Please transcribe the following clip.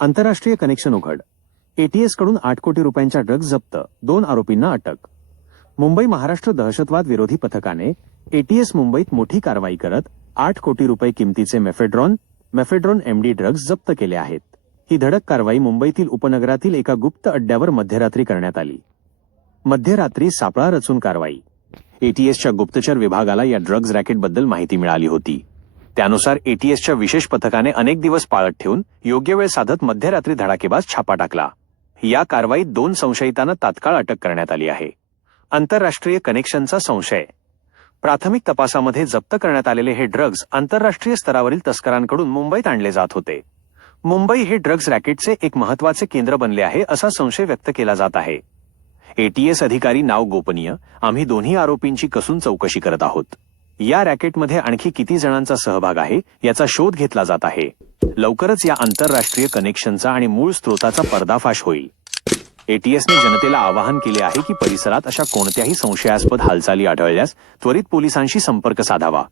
आंतरराष्ट्रीय कनेक्शन उघड. एटीएसकडून आठ कोटी रुपयांच्या ड्रग्ज जप्त. दोन आरोपींना अटक. मुंबई महाराष्ट्र दहशतवाद विरोधी पथकाने एटीएस मुंबईत मोठी कारवाई करत आठ कोटी रुपये किमतीचे मेफेड्रॉन मेफेड्रॉन एमडी ड्रग्ज जप्त केले आहेत. ही धडक कारवाई मुंबईतील उपनगरातील एका गुप्त अड्ड्यावर मध्यरात्री करण्यात आली. मध्यरात्री सापळा रचून कारवाई. एटीएसच्या गुप्तचर विभागाला या ड्रग्ज रॅकेटबद्दल माहिती मिळाली होती. त्यानुसार एटीएसच्या विशेष पथकाने अनेक दिवस पाळत ठेवून योग्य वेळ साधत मध्यरात्री धडाकेबाज छापा टाकला. या कारवाईत दोन संशयितांना तात्काळ अटक करण्यात आली आहे. आंतरराष्ट्रीय कनेक्शनचा संशय. प्राथमिक तपासामध्ये जप्त करण्यात आलेले हे ड्रग्ज आंतरराष्ट्रीय स्तरावरील तस्करांकडून मुंबईत आणले जात होते. मुंबई हे ड्रग्ज रॅकेटचे एक महत्त्वाचे केंद्र बनले आहे असा संशय व्यक्त केला जात आहे. एटीएस अधिकारी नाव गोपनीय आम्ही दोन्ही आरोपींची कसून चौकशी करत आहोत. या रॅकेटमध्ये आणखी किती जणांचा सहभाग आहे याचा शोध घेतला जात आहे. लवकरच या आंतरराष्ट्रीय कनेक्शनचा आणि मूळ स्रोताचा पर्दाफाश होईल. एटीएसने जनतेला आवाहन केले आहे की परिसरात अशा कोणत्याही संशयास्पद हालचाली आढळल्यास त्वरित पोलिसांशी संपर्क साधावा.